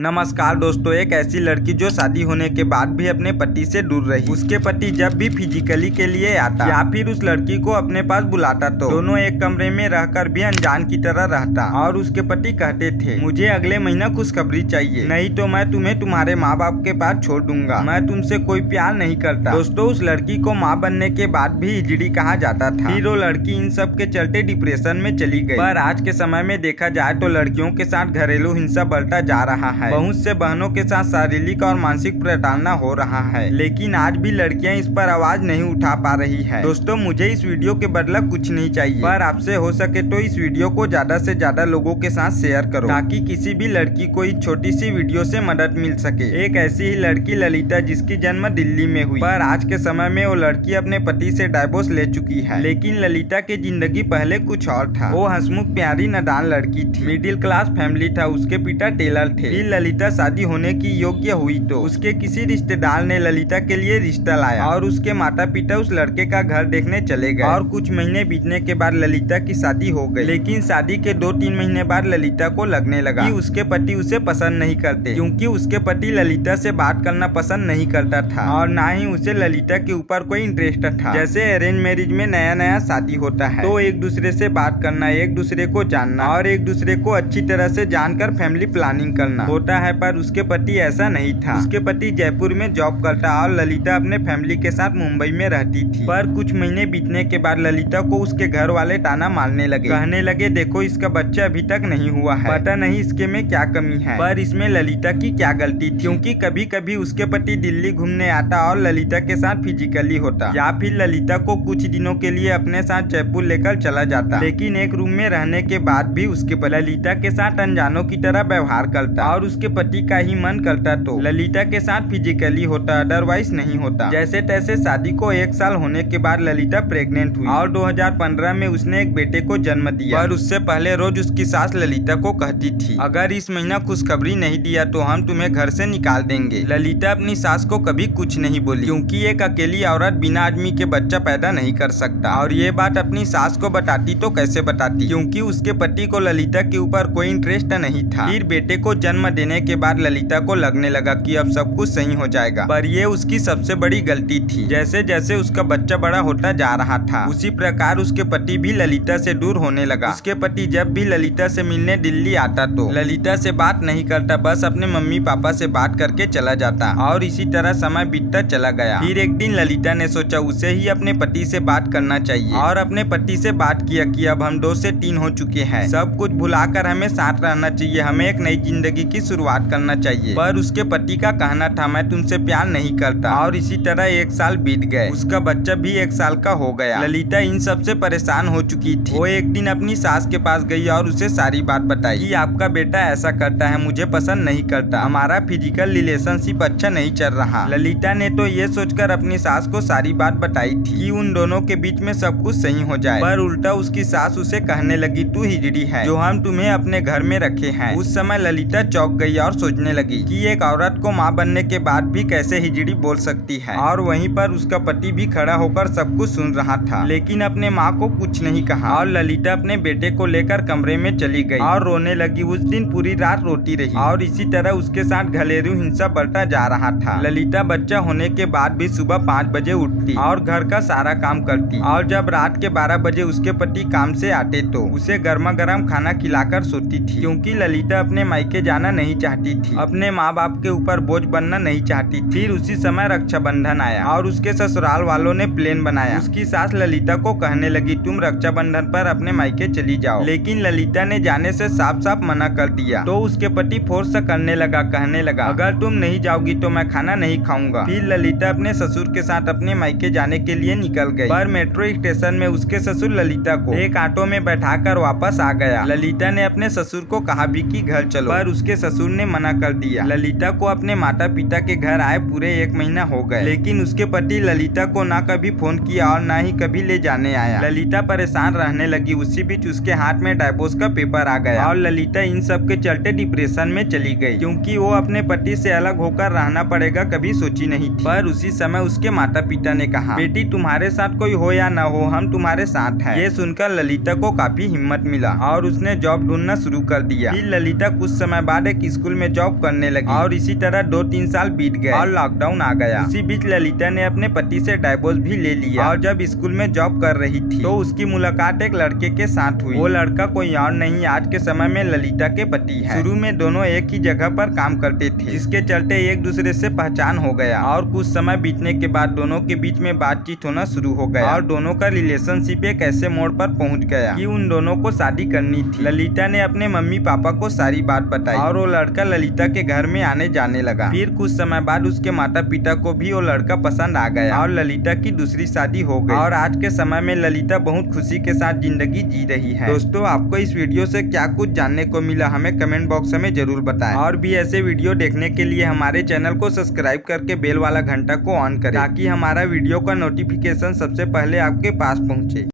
नमस्कार दोस्तों, एक ऐसी लड़की जो शादी होने के बाद भी अपने पति से दूर रही। उसके पति जब भी फिजिकली के लिए आता या फिर उस लड़की को अपने पास बुलाता तो दोनों एक कमरे में रहकर भी अनजान की तरह रहता और उसके पति कहते थे, मुझे अगले महीना खुशखबरी चाहिए, नहीं तो मैं तुम्हें तुम्हारे माँ बाप के पास छोड़ दूंगा, मैं तुमसे कोई प्यार नहीं करता। दोस्तों, उस लड़की को माँ बनने के बाद भी हिजड़ी कहा जाता था। फिर वो लड़की इन सब के चलते डिप्रेशन में चली गई। पर आज के समय में देखा जाए तो लड़कियों के साथ घरेलू हिंसा बढ़ता जा रहा है। बहुत से बहनों के साथ शारीरिक और मानसिक प्रताड़ना हो रहा है, लेकिन आज भी लड़कियां इस पर आवाज नहीं उठा पा रही है। दोस्तों, मुझे इस वीडियो के बदला कुछ नहीं चाहिए, पर आपसे हो सके तो इस वीडियो को ज्यादा से ज्यादा लोगों के साथ शेयर करो ताकि किसी भी लड़की को इस छोटी सी वीडियो से मदद मिल सके। एक ऐसी ही लड़की ललिता, जिसकी जन्म दिल्ली में हुई, पर आज के समय में वो लड़की अपने पति से डाइवोर्स ले चुकी है। लेकिन ललिता की जिंदगी पहले कुछ और था। वो हंसमुख, प्यारी, नादान लड़की थी। मिडिल क्लास फैमिली था। उसके पिता टेलर थे। फिर ललिता शादी होने की योग्य हुई तो उसके किसी रिश्तेदार ने ललिता के लिए रिश्ता लाया और उसके माता पिता उस लड़के का घर देखने चले गए। और कुछ महीने बीतने के बाद ललिता की शादी हो गई। लेकिन शादी के 2-3 महीने बाद ललिता को लगने लगा कि उसके पति उसे पसंद नहीं करते, क्योंकि उसके पति ललिता से बात करना पसंद नहीं करता था और ना ही उसे ललिता के ऊपर कोई इंटरेस्ट था। जैसे अरेंज मैरिज में नया नया शादी होता है तो एक दूसरे से बात करना, एक दूसरे को जानना और एक दूसरे को अच्छी तरह से जानकर फैमिली प्लानिंग करना होता है। पर उसके पति ऐसा नहीं था। उसके पति जयपुर में जॉब करता और ललिता अपने फैमिली के साथ मुंबई में रहती थी। पर कुछ महीने बीतने के बाद ललिता को उसके घर वाले ताना मारने लगे, कहने लगे, देखो इसका बच्चा अभी तक नहीं हुआ है, पता नहीं इसके में क्या कमी है। पर इसमें ललिता की क्या गलती थी, क्योंकि कभी कभी उसके पति दिल्ली घूमने आता और ललिता के साथ फिजिकली होता या फिर ललिता को कुछ दिनों के लिए अपने साथ जयपुर लेकर चला जाता। लेकिन एक रूम में रहने के बाद भी उसके ललिता के साथ अनजानों की तरह व्यवहार करता और उसके पति का ही मन करता तो ललिता के साथ फिजिकली होता, अदरवाइज नहीं होता। जैसे तैसे शादी को 1 साल होने के बाद ललिता प्रेग्नेंट हुई और 2015 में उसने एक बेटे को जन्म दिया। पर उससे पहले रोज उसकी सास ललिता को कहती थी, अगर इस महीना खुशखबरी नहीं दिया तो हम तुम्हें घर से निकाल देंगे। ललिता अपनी सास को कभी कुछ नहीं बोली, क्योंकि एक अकेली औरत बिना आदमी के बच्चा पैदा नहीं कर सकता। और ये बात अपनी सास को बताती तो कैसे बताती, क्योंकि उसके पति को ललिता के ऊपर कोई इंटरेस्ट नहीं था। फिर बेटे को जन्म देने के बाद ललिता को लगने लगा कि अब सब कुछ सही हो जाएगा, पर ये उसकी सबसे बड़ी गलती थी। जैसे जैसे उसका बच्चा बड़ा होता जा रहा था, उसी प्रकार उसके पति भी ललिता से दूर होने लगा। उसके पति जब भी ललिता से मिलने दिल्ली आता तो ललिता से बात नहीं करता, बस अपने मम्मी पापा से बात करके चला जाता और इसी तरह समय बीतता चला गया। फिर एक दिन ललिता ने सोचा उसे ही अपने पति से बात करना चाहिए और अपने पति से बात किया कि अब हम 2 से 3 हो चुके हैं, सब कुछ भुलाकर हमें साथ रहना चाहिए, हमें एक नई जिंदगी की शुरुआत करना चाहिए। पर उसके पति का कहना था, मैं तुमसे प्यार नहीं करता। और इसी तरह 1 साल बीत गए। उसका बच्चा भी 1 साल का हो गया। ललिता इन सब से परेशान हो चुकी थी। वो एक दिन अपनी सास के पास गई और उसे सारी बात बताई कि आपका बेटा ऐसा करता है, मुझे पसंद नहीं करता, हमारा फिजिकल रिलेशनशिप अच्छा नहीं चल रहा। ललिता ने तो ये सोचकर अपनी सास को सारी बात बताई थी कि उन दोनों के बीच में सब कुछ सही हो जाए। पर उल्टा उसकी सास उसे कहने लगी, तू हिजड़ी है जो हम तुम्हें अपने घर में रखे हैं। उस समय ललिता चौंक गई और सोचने लगी कि एक औरत को माँ बनने के बाद भी कैसे हिजड़ी बोल सकती है। और वहीं पर उसका पति भी खड़ा होकर सब कुछ सुन रहा था, लेकिन अपने माँ को कुछ नहीं कहा। और ललिता अपने बेटे को लेकर कमरे में चली गई और रोने लगी। उस दिन पूरी रात रोती रही और इसी तरह उसके साथ घरेलू हिंसा बढ़ता जा रहा था। ललिता बच्चा होने के बाद भी सुबह 5 बजे उठती और घर का सारा काम करती और जब रात के 12 बजे उसके पति काम से आते तो उसे गर्मा गर्म खाना खिलाकर सोती थी, क्योंकि ललिता अपने मायके जाना नहीं चाहती थी, अपने माँ बाप के ऊपर बोझ बनना नहीं चाहती थी। फिर उसी समय रक्षाबंधन आया और उसके ससुराल वालों ने प्लान बनाया। उसकी सास ललिता को कहने लगी, तुम रक्षाबंधन पर अपने मायके चली जाओ, लेकिन ललिता ने जाने से साफ साफ मना कर दिया। तो उसके पति फोर्स करने लगा, कहने लगा, अगर तुम नहीं जाओगी तो मैं खाना नहीं खाऊंगा। फिर ललिता अपने ससुर के साथ अपने मायके जाने के लिए निकल गई। पर मेट्रो स्टेशन में उसके ससुर ललिता को एक ऑटो में बैठाकर वापस आ गया। ललिता ने अपने ससुर को कहा भी कि घर चलो, पर उसके ससुर ने मना कर दिया। ललिता को अपने माता पिता के घर आए पूरे 1 महीना हो गए, लेकिन उसके पति ललिता को ना कभी फोन किया और ना ही कभी ले जाने आया। ललिता परेशान रहने लगी। उसी बीच उसके हाथ में डाइवोर्स का पेपर आ गया और ललिता इन सब के चलते डिप्रेशन में चली गई, क्योंकि वो अपने पति से अलग होकर रहना पड़ेगा कभी सोची नहीं थी। पर उसी समय उसके माता पिता ने कहा, बेटी तुम्हारे साथ कोई हो या ना हो, हम तुम्हारे साथ हैं। ये सुनकर ललिता को काफी हिम्मत मिला और उसने जॉब ढूंढना शुरू कर दिया। फिर ललिता कुछ समय बाद एक स्कूल में जॉब करने लगी और इसी तरह 2-3 साल बीत गए और लॉकडाउन आ गया। इसी बीच ललिता ने अपने पति से डाइवोर्स भी ले लिया और जब स्कूल में जॉब कर रही थी तो उसकी मुलाकात एक लड़के के साथ हुई। वो लड़का कोई और नहीं आज के समय में ललिता के पति है। शुरू में दोनों एक ही जगह पर काम करते थे जिसके चलते एक दूसरे से पहचान हो गया और कुछ समय बीतने के बाद दोनों के बीच में बातचीत होना शुरू हो गया और दोनों का रिलेशनशिप एक ऐसे मोड़ पर पहुंच गया कि उन दोनों को शादी करनी थी। ललिता ने अपने मम्मी पापा को सारी बात बताई और वो लड़का ललिता के घर में आने जाने लगा। फिर कुछ समय बाद उसके माता पिता को भी वो लड़का पसंद आ गया और ललिता की दूसरी शादी हो गई और आज के समय में ललिता बहुत खुशी के साथ जिंदगी जी रही है। दोस्तों, आपको इस वीडियो से क्या कुछ जानने को मिला हमें कमेंट बॉक्स में जरूर बताएं और भी ऐसे वीडियो देखने के लिए हमारे चैनल को सब्सक्राइब करके बेल वाला घंटा को ऑन करें ताकि हमारा वीडियो का नोटिफिकेशन सबसे पहले आपके पास पहुंचे।